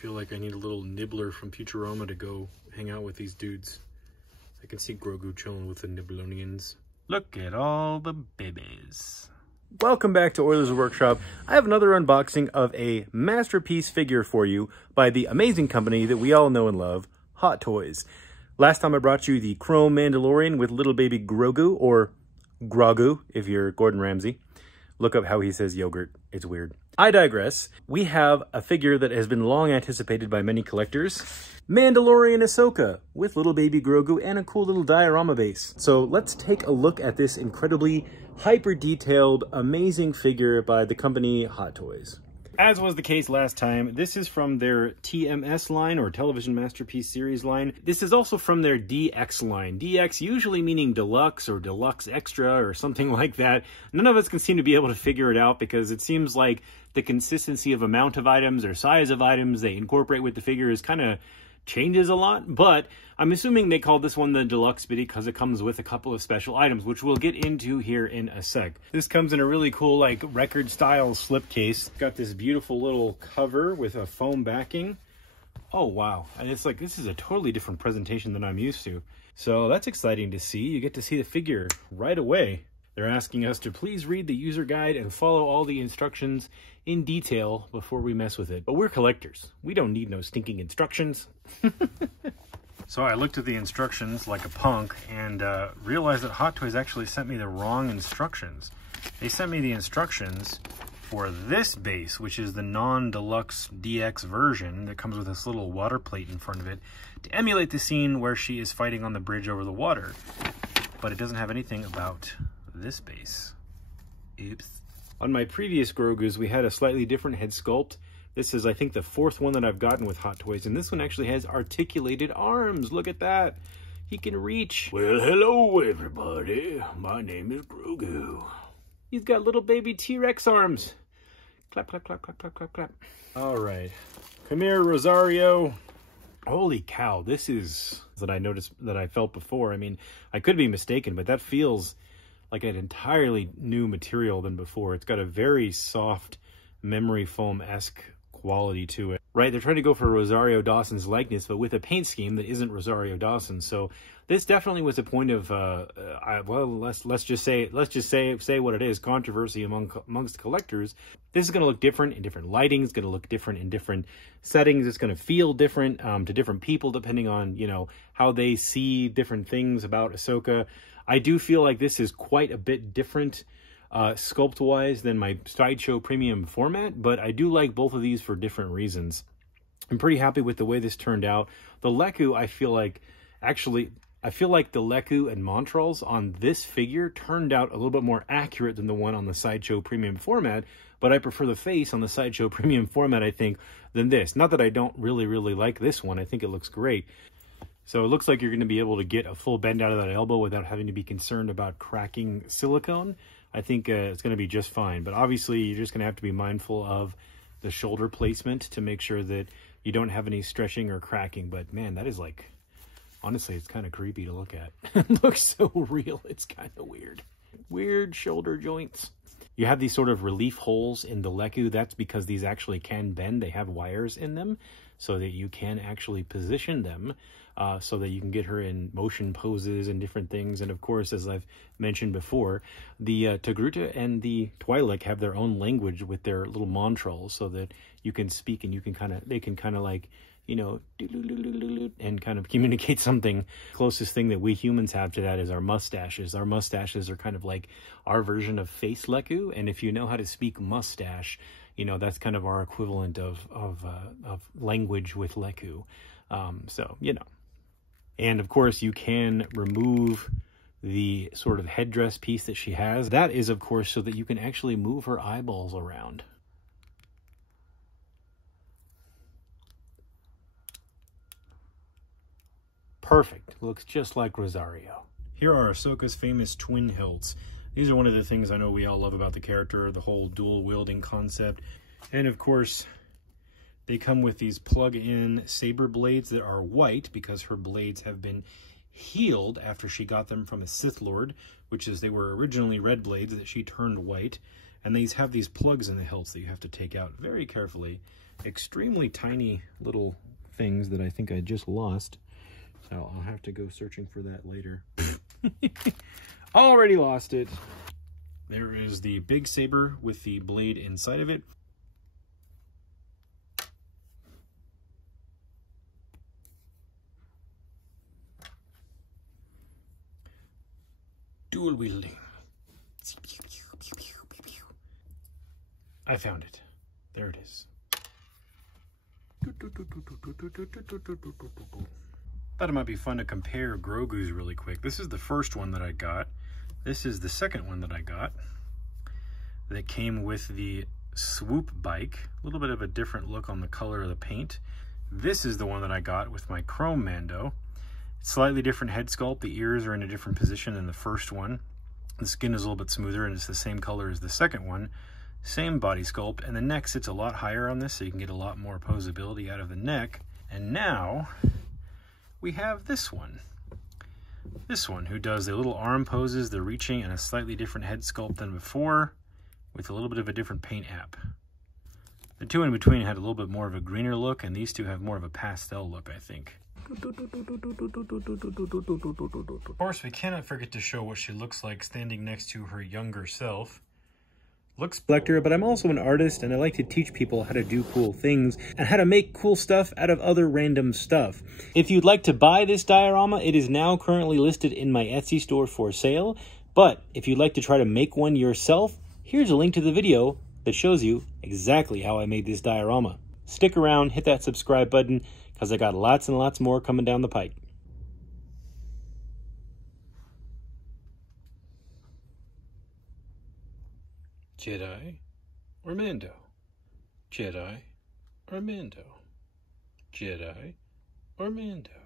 feel like I need a little nibbler from Futurama to go hang out with these dudes. I can see Grogu chilling with the Nibblonians. Look at all the babies. Welcome back to Oilers Workshop. I have another unboxing of a masterpiece figure for you by the amazing company that we all know and love, Hot Toys. Last time I brought you the Chrome Mandalorian with little baby Grogu, or Grogu if you're Gordon Ramsay. Look up how he says yogurt. It's weird. I digress. We have a figure that has been long anticipated by many collectors. Mandalorian Ahsoka with little baby Grogu and a cool little diorama base. So let's take a look at this incredibly hyper-detailed, amazing figure by the company Hot Toys. As was the case last time, this is from their TMS line, or Television Masterpiece Series line. This is also from their DX line. DX usually meaning deluxe or deluxe extra or something like that. None of us can seem to be able to figure it out because it seems like the consistency of amount of items or size of items they incorporate with the figure is kind of changes a lot, but I'm assuming they called this one the deluxe because it comes with a couple of special items, which we'll get into here in a sec. This comes in a really cool, like, record style slipcase. Got this beautiful little cover with a foam backing. Oh wow, and it's like, this is a totally different presentation than I'm used to, so that's exciting to see. You get to see the figure right away. They're asking us to please read the user guide and follow all the instructions in detail before we mess with it. But we're collectors. We don't need no stinking instructions. So I looked at the instructions like a punk and realized that Hot Toys actually sent me the wrong instructions. They sent me the instructions for this base, which is the non-deluxe DX version that comes with this little water plate in front of it to emulate the scene where she is fighting on the bridge over the water. But it doesn't have anything about this base. Oops. On my previous Grogus, we had a slightly different head sculpt. This is, I think, the fourth one that I've gotten with Hot Toys, and this one actually has articulated arms. Look at that. He can reach. Well, hello, everybody. My name is Grogu. He's got little baby T-Rex arms. Clap, clap, clap, clap, clap, clap, clap. All right. Come here, Rosario. Holy cow, this is that I noticed that I felt before. I mean, I could be mistaken, but that feels like an entirely new material than before. It's got a very soft memory foam-esque quality to it. Right, they're trying to go for Rosario Dawson's likeness, but with a paint scheme that isn't Rosario Dawson. So this definitely was a point of, well, let's just say what it is, controversy amongst collectors. This is going to look different in different lighting. It's going to look different in different settings. It's going to feel different to different people depending on, you know, how they see different things about Ahsoka. I do feel like this is quite a bit different sculpt-wise than my Sideshow Premium format, but I do like both of these for different reasons. I'm pretty happy with the way this turned out. The Leku, I feel like the Leku and Montrals on this figure turned out a little bit more accurate than the one on the Sideshow Premium format, but I prefer the face on the Sideshow Premium format, I think, than this. Not that I don't really like this one. I think it looks great. So it looks like you're going to be able to get a full bend out of that elbow without having to be concerned about cracking silicone. I think it's going to be just fine. But obviously, you're just going to have to be mindful of the shoulder placement to make sure that you don't have any stretching or cracking. But man, that is like, honestly, it's kind of creepy to look at. It looks so real. It's kind of weird. Weird shoulder joints. You have these sort of relief holes in the Leku. That's because these actually can bend. They have wires in them so that you can actually position them so that you can get her in motion poses and different things. And of course, as I've mentioned before, the Togruta and the Twi'lek have their own language with their little Montrals so that you can speak and you can they can kind of like, you know, and kind of communicate something. Closest thing that we humans have to that is our mustaches. Our mustaches are kind of like our version of face Leku, and if you know how to speak mustache, you know, that's kind of our equivalent of language with Leku. So, you know. And of course, you can remove the sort of headdress piece that she has. That is, of course, so that you can actually move her eyeballs around. Perfect. Looks just like Rosario. Here are Ahsoka's famous twin hilts. These are one of the things I know we all love about the character, the whole dual wielding concept. And of course, they come with these plug-in saber blades that are white because her blades have been healed after she got them from a Sith Lord, which is they were originally red blades that she turned white. And these have these plugs in the hilts that you have to take out very carefully extremely tiny little things that I think I just lost. So I'll have to go searching for that later. Already lost it. There is the big saber with the blade inside of it. Dual wielding. I found it. There it is. Thought it might be fun to compare Grogu's really quick. This is the first one that I got. This is the second one that I got. That came with the swoop bike. A little bit of a different look on the color of the paint. This is the one that I got with my Chrome Mando. Slightly different head sculpt. The ears are in a different position than the first one. The skin is a little bit smoother and it's the same color as the second one. Same body sculpt, and the neck sits a lot higher on this, so you can get a lot more posability out of the neck. And now we have this one. This one, who does the little arm poses, the reaching, and a slightly different head sculpt than before, with a little bit of a different paint app. The two in between had a little bit more of a greener look, and these two have more of a pastel look, I think. Of course, we cannot forget to show what she looks like standing next to her younger self. Looks collector, but I'm also an artist, and I like to teach people how to do cool things and how to make cool stuff out of other random stuff. If you'd like to buy this diorama, it is now currently listed in my Etsy store for sale. But if you'd like to try to make one yourself, here's a link to the video that shows you exactly how I made this diorama. Stick around, hit that subscribe button, because I got lots and lots more coming down the pike. Jedi or Mando? Jedi or Mando? Jedi or Mando?